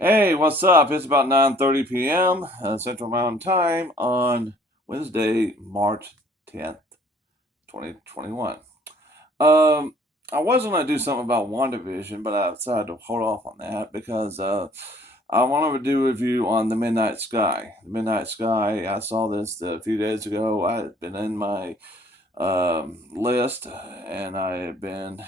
Hey, what's up? It's about 9:30 p.m. Central Mountain Time on Wednesday, March 10th, 2021. Um, I was going to do something about WandaVision, but I decided to hold off on that because I wanted to do a review on The Midnight Sky. The Midnight Sky, I saw this a few days ago. I had been in my list, and I had been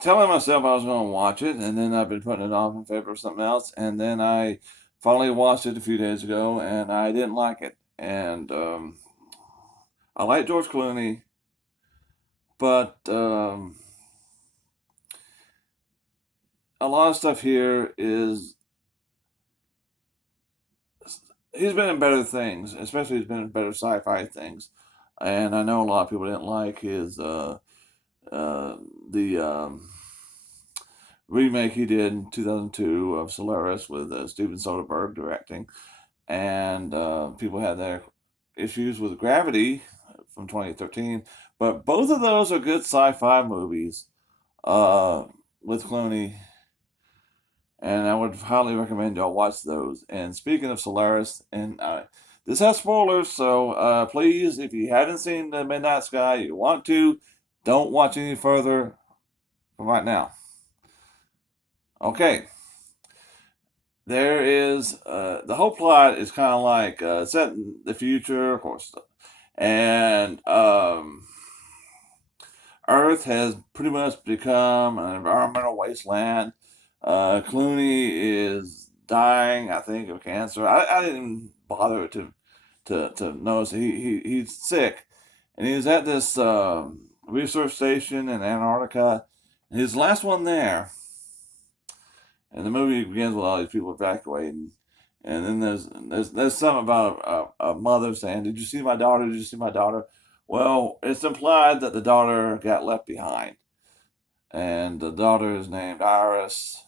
telling myself I was going to watch it, and then I've been putting it off in favor of something else, and then I finally watched it a few days ago, and I didn't like it. And I like George Clooney, but a lot of stuff here is he's been in better things, especially he's been in better sci-fi things. And I know a lot of people didn't like his uh, the remake he did in 2002 of Solaris with Steven Soderbergh directing. And people had their issues with Gravity from 2013. But both of those are good sci-fi movies uh, with Clooney, and I would highly recommend y'all watch those. And speaking of Solaris, and this has spoilers, so please, if you haven't seen the Midnight Sky, you want to, don't watch any further from right now. Okay, there is the whole plot is kind of like set in the future, of course, and Earth has pretty much become an environmental wasteland. Clooney is dying, I think, of cancer. I didn't bother to notice he's sick, and he's at this research station in Antarctica. His last one there, and the movie begins with all these people evacuating. And then there's something about a mother saying, "Did you see my daughter? Did you see my daughter?" Well, it's implied that the daughter got left behind, and the daughter is named Iris,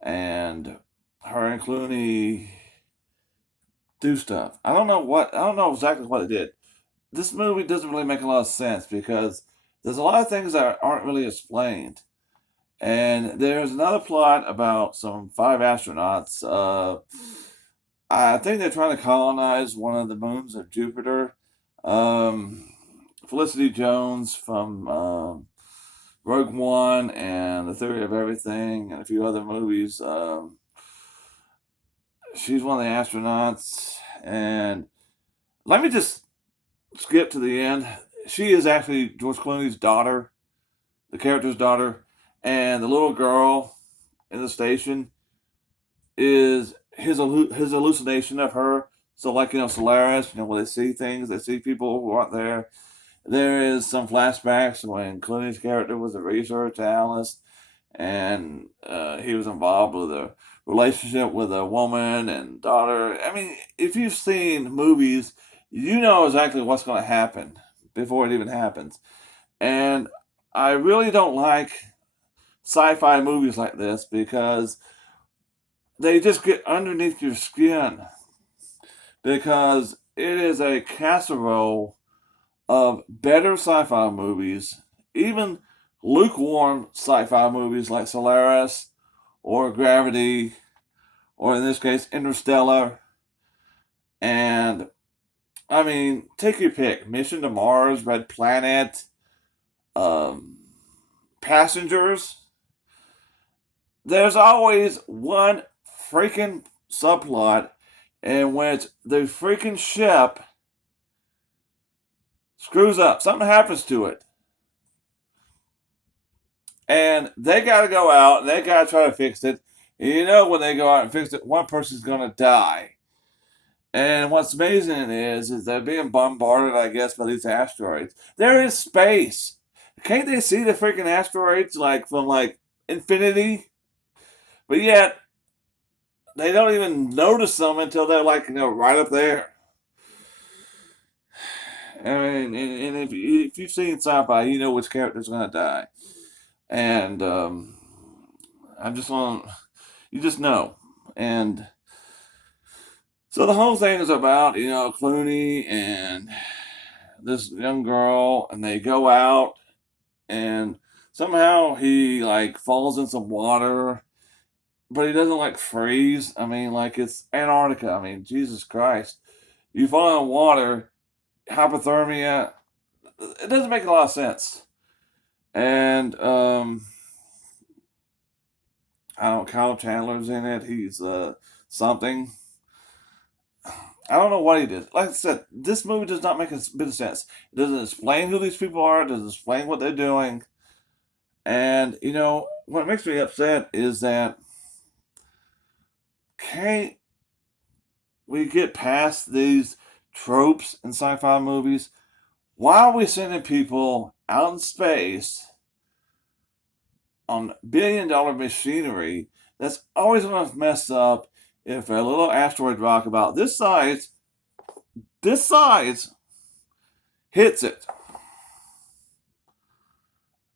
and her and Clooney do stuff. I don't know exactly what it did. This movie doesn't really make a lot of sense because there's a lot of things that aren't really explained. And there's another plot about some five astronauts. I think they're trying to colonize one of the moons of Jupiter. Um, Felicity Jones from Rogue One and The Theory of Everything and a few other movies. She's one of the astronauts. And let me just skip to the end. She is actually George Clooney's daughter, the character's daughter. And the little girl in the station is his hallucination of her. So, like, Solaris, where they see things, they see people who aren't there. There is some flashbacks when Clooney's character was a research analyst, and he was involved with a relationship with a woman and daughter. I mean, if you've seen movies, you know exactly what's going to happen before it even happens. And I really don't like sci-fi movies like this because they just get underneath your skin because it is a casserole of better sci-fi movies, even lukewarm sci-fi movies like Solaris or Gravity, or in this case, Interstellar. And I mean, take your pick: Mission to Mars, Red Planet, um, Passengers. There's always one freaking subplot in which the freaking ship screws up. Something happens to it. And they got to go out and they got to try to fix it. And when they go out and fix it, one person's going to die. And what's amazing is they're being bombarded, I guess, by these asteroids. They're in space. Can't they see the freaking asteroids like from like infinity? But yet they don't even notice them until they're like right up there. I mean, and if you've seen sci-fi, you know which character's going to die. And I'm just on. You just know. And so the whole thing is about, Clooney and this young girl, and they go out, and somehow he like falls in some water, but he doesn't like freeze. I mean, like it's Antarctica. I mean, Jesus Christ. You fall in water, hypothermia. It doesn't make a lot of sense. And I don't. Kyle Chandler's in it. He's something. I don't know what he did. Like I said, this movie does not make a bit of sense. It doesn't explain who these people are. It doesn't explain what they're doing. And what makes me upset is that can't we get past these tropes in sci-fi movies? Why are we sending people out in space on billion-dollar machinery that's always going to mess up if a little asteroid rock about this size hits it?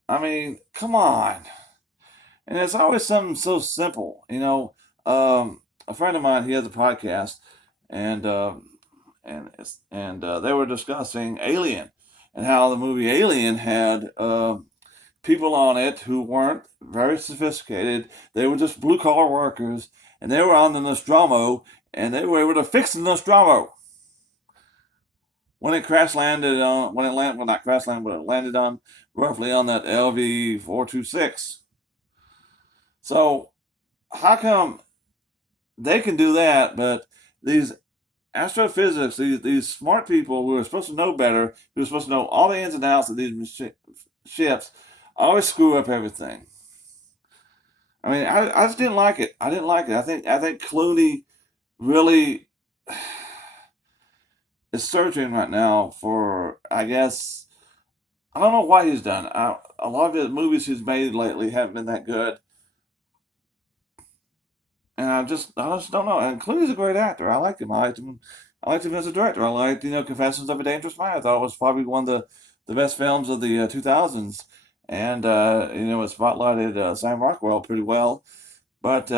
I mean, come on. And it's always something so simple. A friend of mine, he has a podcast, and they were discussing Alien and how the movie Alien had people on it who weren't very sophisticated. They were just blue collar workers, and they were on the Nostromo, and they were able to fix the Nostromo when it crash landed on when it landed well not crash landed, but it landed on roughly on that LV-426. So how come they can do that, but these astrophysics, these smart people who are supposed to know better, who are supposed to know all the ins and outs of these ships, always screw up everything? I mean, I just didn't like it. I didn't like it. I think Clooney really is searching right now for. I guess I don't know what he's done. A lot of the movies he's made lately haven't been that good, and I just don't know. And Clooney's a great actor. I like him. I liked him. I liked him as a director. I liked Confessions of a Dangerous Mind. I thought it was probably one of the best films of the 2000s, and it spotlighted Sam Rockwell pretty well. But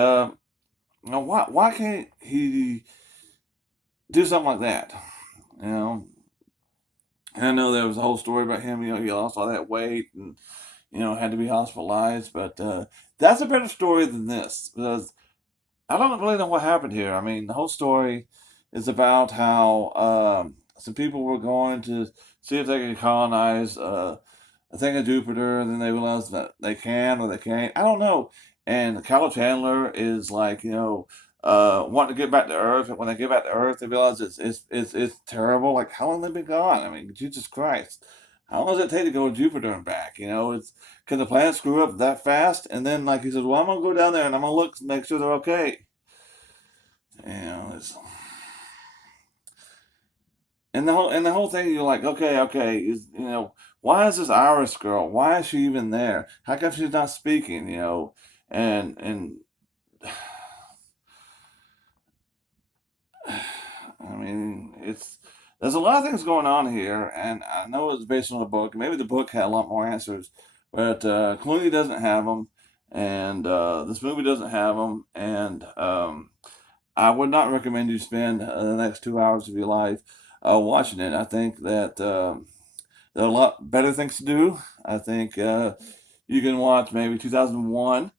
why can't he do something like that? You know, and I know there was a whole story about him. He lost all that weight and had to be hospitalized. But that's a better story than this, because I don't really know what happened here. I mean, the whole story is about how some people were going to see if they could colonize a thing of Jupiter, and then they realize that they can or they can't. I don't know. And Kyle Chandler is like, wanting to get back to Earth. And when they get back to Earth, they realize it's terrible. Like, how long have they been gone? I mean, Jesus Christ. How long does it take to go to Jupiter and back? Can the planet screw up that fast? And then, like he says, well, I'm gonna go down there and I'm gonna look, make sure they're okay. It's and the whole thing. You're like, okay, why is this Irish girl? Why is she even there? How come she's not speaking? And I mean, there's a lot of things going on here, and I know it's based on a book. Maybe the book had a lot more answers, but Clooney doesn't have them, and this movie doesn't have them, and I would not recommend you spend the next 2 hours of your life watching it. I think that there are a lot better things to do. I think you can watch maybe 2001,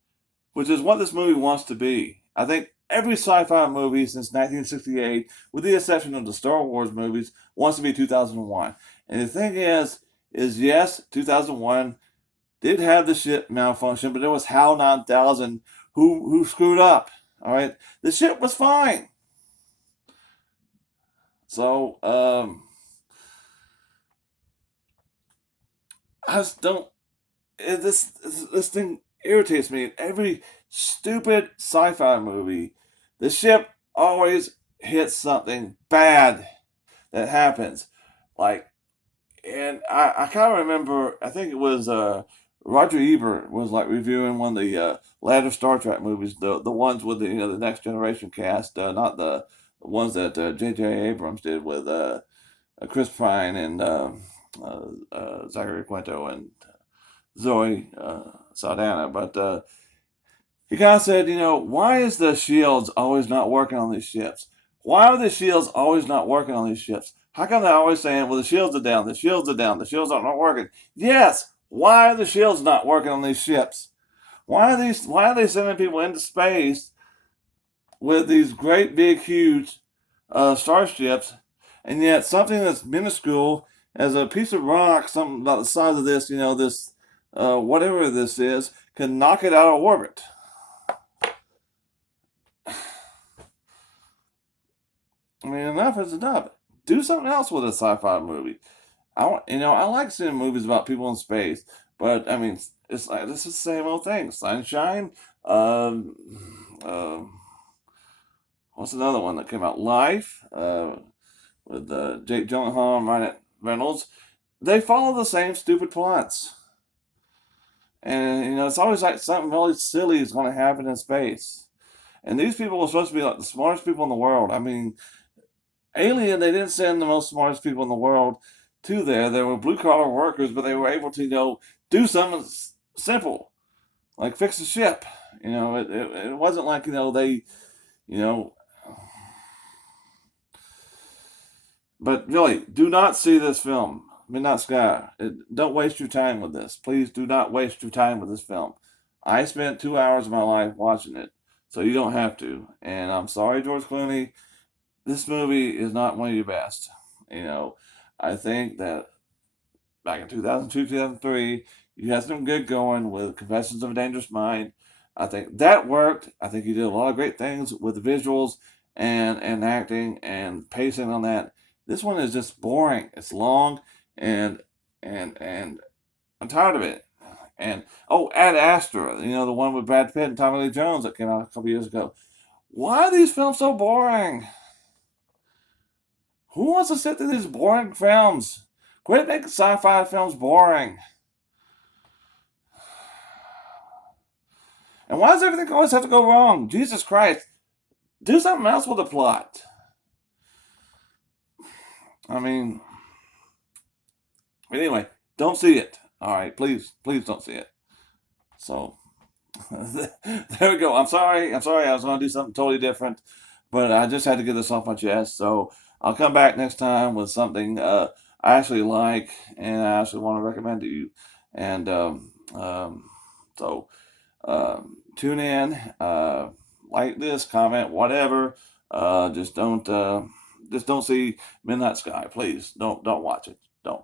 which is what this movie wants to be. I think every sci-fi movie since 1968, with the exception of the Star Wars movies, wants to be 2001. And the thing is yes, 2001 did have the ship malfunction, but it was HAL 9000 who screwed up. All right, the ship was fine. So I just don't. This thing irritates me. In every stupid sci-fi movie, the ship always hits something bad that happens. Like, and I kind of remember. I think it was Roger Ebert was like reviewing one of the latter Star Trek movies, the ones with the Next Generation cast, not the ones that J.J. Abrams did with Chris Pine and Zachary Quinto and Zoe Saldana. But he kind of said, why is the shields always not working on these ships? Why are the shields always not working on these ships? How come they're always saying, well, the shields are down, the shields are not working? Yes, why are the shields not working on these ships? Why are they sending people into space with these great big huge starships, and yet something that's minuscule as a piece of rock, something about the size of this, this whatever this is, can knock it out of orbit. I mean, enough is enough. Do something else with a sci-fi movie. I like seeing movies about people in space, but I mean, it's like this is the same old thing. Sunshine. Um, um, what's another one that came out? Life. With Jake Gyllenhaal and Ryan Reynolds. They follow the same stupid plots, and it's always like something really silly is going to happen in space. And these people were supposed to be like the smartest people in the world. I mean, Alien, they didn't send the most smartest people in the world to there. They were blue collar workers, but they were able to, do something simple, like fix the ship. It wasn't like, they, you know, but really, do not see this film, Midnight Sky. Don't waste your time with this. Please do not waste your time with this film. I spent 2 hours of my life watching it, so you don't have to. And I'm sorry, George Clooney, this movie is not one of your best. You know, I think that back in 2002, 2003, you had some good going with Confessions of a Dangerous Mind. I think that worked. I think you did a lot of great things with the visuals and acting and pacing on that. This one is just boring. It's long and and I'm tired of it. And oh, Ad Astra, the one with Brad Pitt and Tommy Lee Jones that came out a couple years ago. Why are these films so boring? Who wants to sit through these boring films? Quit making sci-fi films boring. And why does everything always have to go wrong? Jesus Christ. Do something else with the plot. I mean, anyway, don't see it. All right, please don't see it. So, there we go. I'm sorry. I was going to do something totally different, but I just had to get this off my chest. So, I'll come back next time with something I actually like and I actually want to recommend to you. And so, tune in, like this, comment, whatever. Just don't see Midnight Sky, please. Don't watch it. Don't.